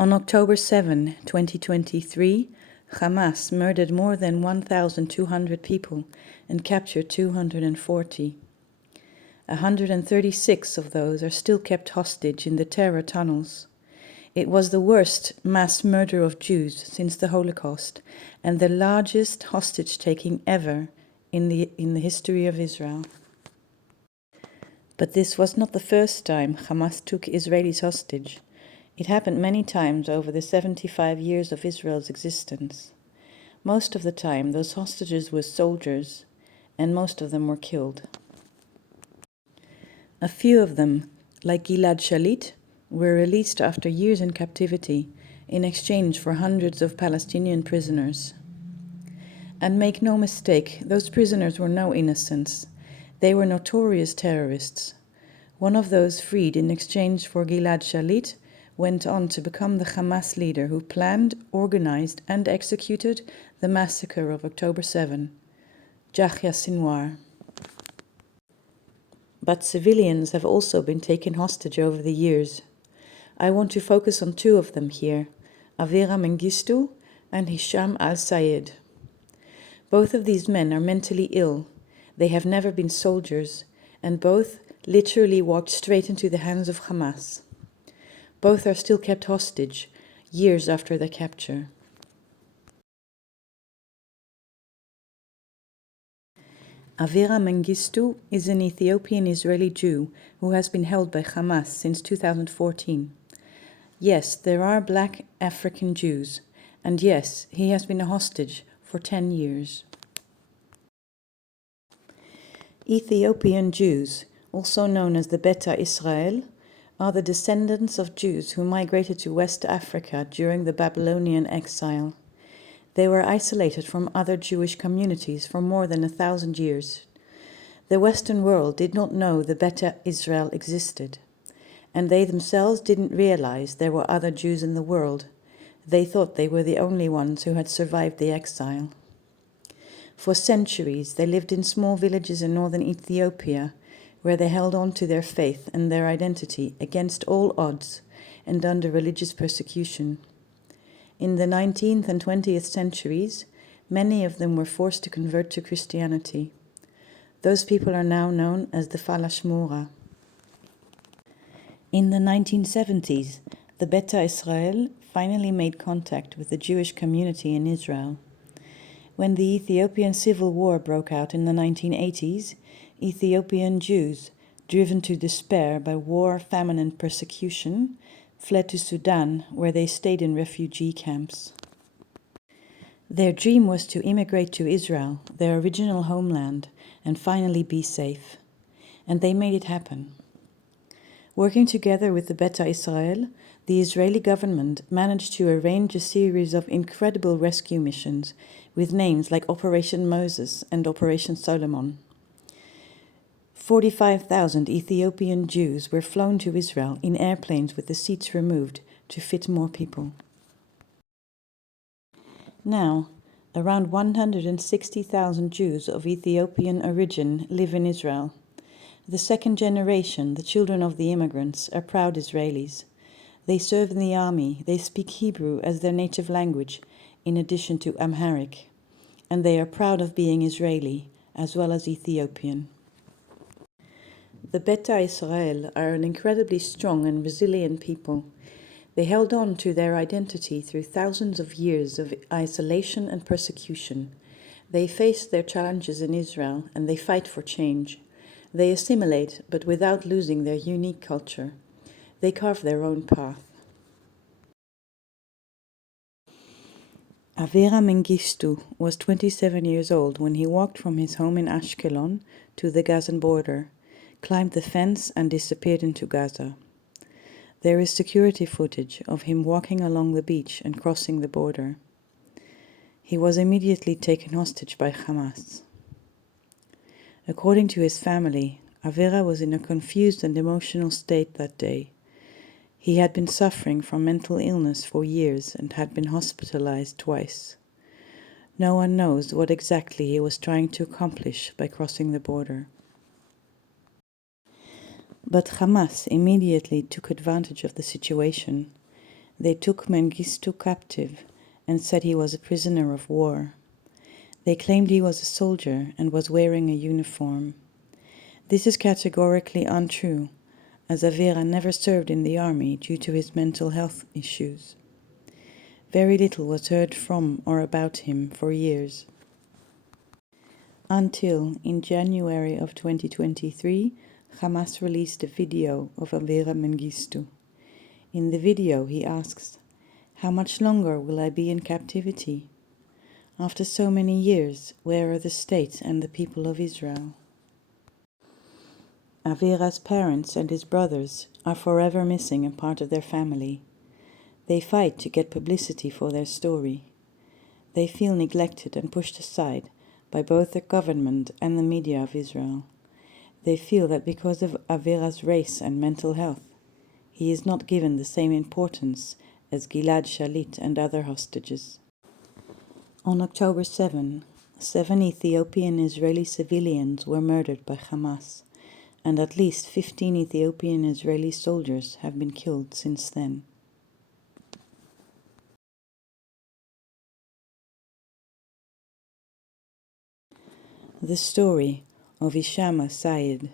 On October 7, 2023, Hamas murdered more than 1,200 people and captured 240. 136 of those are still kept hostage in the terror tunnels. It was the worst mass murder of Jews since the Holocaust and the largest hostage-taking ever in the history of Israel. But this was not the first time Hamas took Israelis hostage. It happened many times over the 75 years of Israel's existence. Most of the time, those hostages were soldiers, and most of them were killed. A few of them, like Gilad Shalit, were released after years in captivity in exchange for hundreds of Palestinian prisoners. And make no mistake, those prisoners were no innocents. They were notorious terrorists. One of those freed in exchange for Gilad Shalit went on to become the Hamas leader who planned, organized, and executed the massacre of October 7, Yahya Sinwar. But civilians have also been taken hostage over the years. I want to focus on two of them here, Avera Mengistu and Hisham al-Sayed. Both of these men are mentally ill. They have never been soldiers, and both literally walked straight into the hands of Hamas. Both are still kept hostage, years after their capture. Avera Mengistu is an Ethiopian-Israeli Jew who has been held by Hamas since 2014. Yes, there are black African Jews, and yes, he has been a hostage for 10 years. Ethiopian Jews, also known as the Bedouin Israeli, are the descendants of Jews who migrated to West Africa during the Babylonian exile. They were isolated from other Jewish communities for more than 1,000 years. The Western world did not know the Bedouin Israel existed, and they themselves didn't realize there were other Jews in the world. They thought they were the only ones who had survived the exile. For centuries, they lived in small villages in northern Ethiopia, where they held on to their faith and their identity against all odds and under religious persecution. In the 19th and 20th centuries, many of them were forced to convert to Christianity. Those people are now known as the Falashmura. In the 1970s, the Bedouin Israeli finally made contact with the Jewish community in Israel. When the Ethiopian Civil War broke out in the 1980s, Ethiopian Jews, driven to despair by war, famine, and persecution, fled to Sudan, where they stayed in refugee camps. Their dream was to immigrate to Israel, their original homeland, and finally be safe. And they made it happen. Working together with the Bedouin Israeli, the Israeli government managed to arrange a series of incredible rescue missions with names like Operation Moses and Operation Solomon. 45,000 Ethiopian Jews were flown to Israel in airplanes with the seats removed to fit more people. Now, around 160,000 Jews of Ethiopian origin live in Israel. The second generation, the children of the immigrants, are proud Israelis. They serve in the army, they speak Hebrew as their native language, in addition to Amharic, and they are proud of being Israeli, as well as Ethiopian. The Bedouin Israeli are an incredibly strong and resilient people. They held on to their identity through thousands of years of isolation and persecution. They face their challenges in Israel and they fight for change. They assimilate, but without losing their unique culture. They carve their own path. Avera Mengistu was 27 years old when he walked from his home in Ashkelon to the Gazan border, climbed the fence and disappeared into Gaza. There is security footage of him walking along the beach and crossing the border. He was immediately taken hostage by Hamas. According to his family, Avera was in a confused and emotional state that day. He had been suffering from mental illness for years and had been hospitalized twice. No one knows what exactly he was trying to accomplish by crossing the border. But Hamas immediately took advantage of the situation. They took Mengistu captive and said he was a prisoner of war. They claimed he was a soldier and was wearing a uniform. This is categorically untrue, as Avera never served in the army due to his mental health issues. Very little was heard from or about him for years. Until, in January of 2023, Hamas released a video of Avera Mengistu. In the video he asks, "How much longer will I be in captivity? After so many years, where are the state and the people of Israel?" Avera's parents and his brothers are forever missing a part of their family. They fight to get publicity for their story. They feel neglected and pushed aside by both the government and the media of Israel. They feel that because of Avera's race and mental health, he is not given the same importance as Gilad Shalit and other hostages. On October 7, 7 Ethiopian-Israeli civilians were murdered by Hamas, and at least 15 Ethiopian-Israeli soldiers have been killed since then. The story of Hisham al-Sayed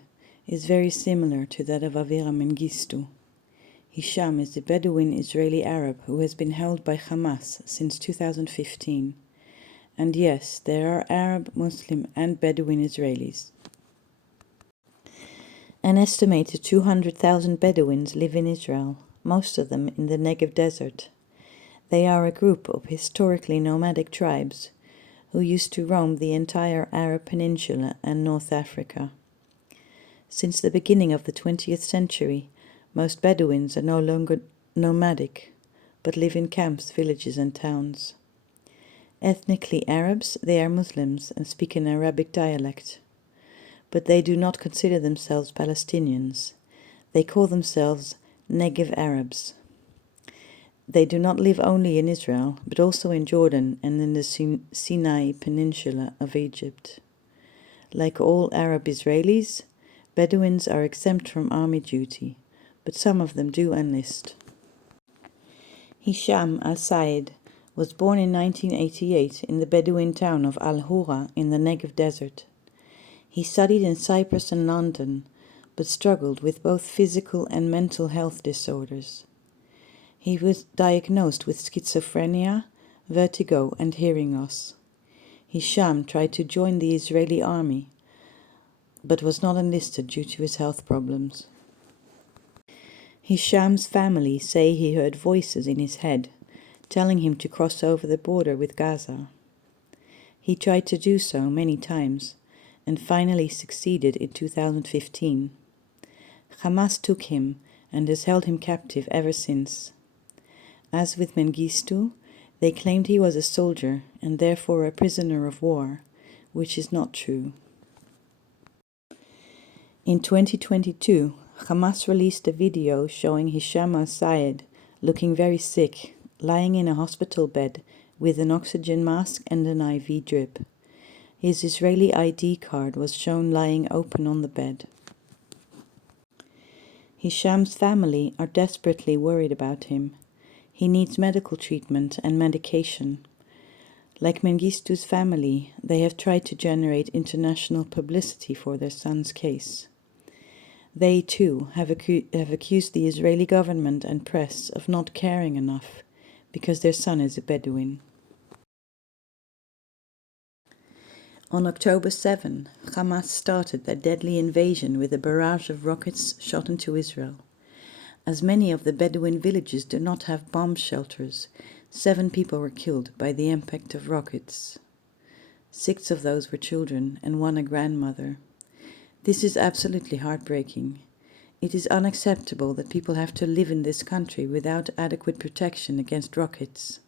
is very similar to that of Avera Mengistu. Hisham is a Bedouin Israeli Arab who has been held by Hamas since 2015. And yes, there are Arab, Muslim and Bedouin Israelis. An estimated 200,000 Bedouins live in Israel, most of them in the Negev desert. They are a group of historically nomadic tribes who used to roam the entire Arab Peninsula and North Africa. Since the beginning of the 20th century, most Bedouins are no longer nomadic, but live in camps, villages and towns. Ethnically Arabs, they are Muslims and speak an Arabic dialect. But they do not consider themselves Palestinians. They call themselves Negev Arabs. They do not live only in Israel, but also in Jordan and in the Sinai Peninsula of Egypt. Like all Arab Israelis, Bedouins are exempt from army duty, but some of them do enlist. Hisham al-Sayed was born in 1988 in the Bedouin town of Al-Hura in the Negev desert. He studied in Cyprus and London, but struggled with both physical and mental health disorders. He was diagnosed with schizophrenia, vertigo, and hearing loss. Hisham tried to join the Israeli army, but was not enlisted due to his health problems. Hisham's family say he heard voices in his head, telling him to cross over the border with Gaza. He tried to do so many times, and finally succeeded in 2015. Hamas took him and has held him captive ever since. As with Mengistu, they claimed he was a soldier and therefore a prisoner of war, which is not true. In 2022, Hamas released a video showing Hisham al-Sayed looking very sick, lying in a hospital bed with an oxygen mask and an IV drip. His Israeli ID card was shown lying open on the bed. Hisham's family are desperately worried about him. He needs medical treatment and medication. Like Mengistu's family, they have tried to generate international publicity for their son's case. They, too, have accused the Israeli government and press of not caring enough because their son is a Bedouin. On October 7, Hamas started their deadly invasion with a barrage of rockets shot into Israel. As many of the Bedouin villages do not have bomb shelters, 7 people were killed by the impact of rockets. 6 of those were children and 1 a grandmother. This is absolutely heartbreaking. It is unacceptable that people have to live in this country without adequate protection against rockets.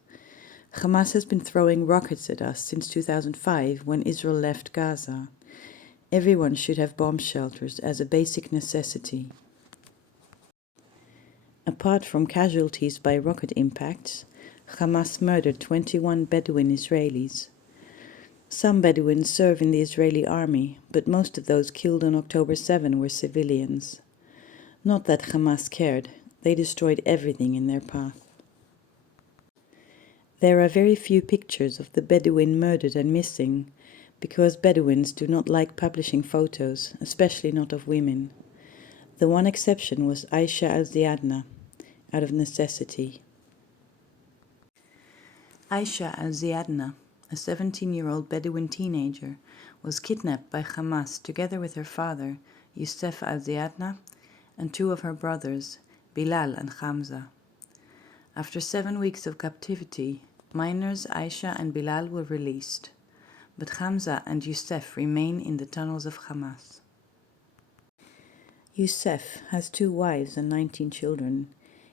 Hamas has been throwing rockets at us since 2005 when Israel left Gaza. Everyone should have bomb shelters as a basic necessity. Apart from casualties by rocket impacts, Hamas murdered 21 Bedouin Israelis. Some Bedouins serve in the Israeli army, but most of those killed on October 7 were civilians. Not that Hamas cared, they destroyed everything in their path. There are very few pictures of the Bedouin murdered and missing, because Bedouins do not like publishing photos, especially not of women. The one exception was Aisha al-Ziadna, out of necessity. Aisha al-Ziadna, a 17-year-old Bedouin teenager, was kidnapped by Hamas together with her father, Youssef al-Ziadna, and two of her brothers, Bilal and Hamza. After 7 weeks of captivity, minors Aisha and Bilal were released, but Hamza and Youssef remain in the tunnels of Hamas. Youssef has 2 wives and 19 children.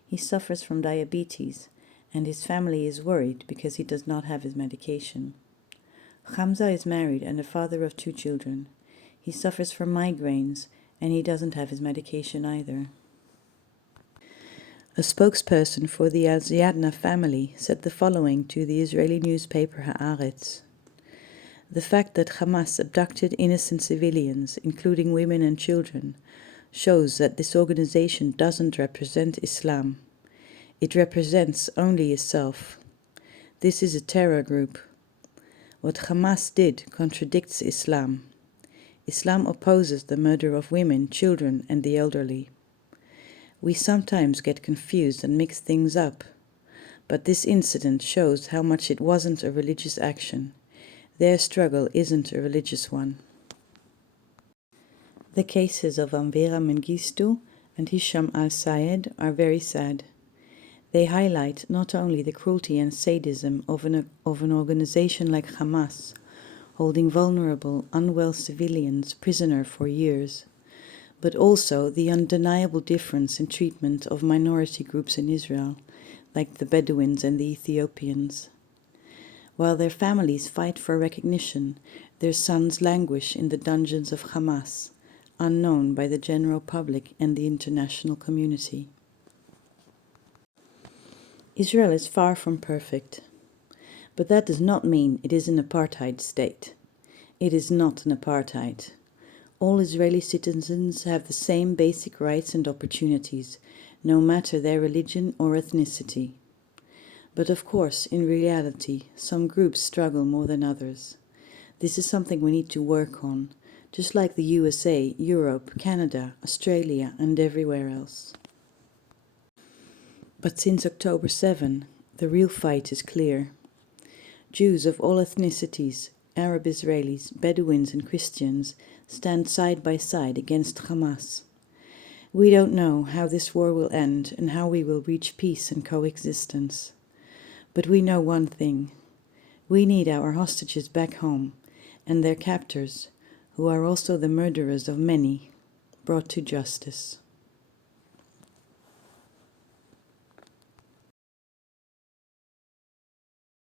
He suffers from diabetes, and his family is worried because he does not have his medication. Hamza is married and a father of 2 children. He suffers from migraines, and he doesn't have his medication either. A spokesperson for the al-Ziadna family said the following to the Israeli newspaper Haaretz. The fact that Hamas abducted innocent civilians, including women and children, shows that this organization doesn't represent Islam. It represents only itself. This is a terror group. What Hamas did contradicts Islam. Islam opposes the murder of women, children, and the elderly. We sometimes get confused and mix things up, but this incident shows how much it wasn't a religious action. Their struggle isn't a religious one. The cases of Avera Mengistu and Hisham al-Sayed are very sad. They highlight not only the cruelty and sadism of an organization like Hamas, holding vulnerable, unwell civilians prisoner for years, but also the undeniable difference in treatment of minority groups in Israel, like the Bedouins and the Ethiopians. While their families fight for recognition, their sons languish in the dungeons of Hamas, unknown by the general public and the international community. Israel is far from perfect, but that does not mean it is an apartheid state. It is not an apartheid. All Israeli citizens have the same basic rights and opportunities, no matter their religion or ethnicity. But of course, in reality, some groups struggle more than others. This is something we need to work on, just like the USA, Europe, Canada, Australia, and everywhere else. But since October 7, the real fight is clear. Jews of all ethnicities, Arab Israelis, Bedouins, and Christians stand side by side against Hamas. We don't know how this war will end and how we will reach peace and coexistence. But we know one thing. We need our hostages back home, and their captors, who are also the murderers of many, brought to justice.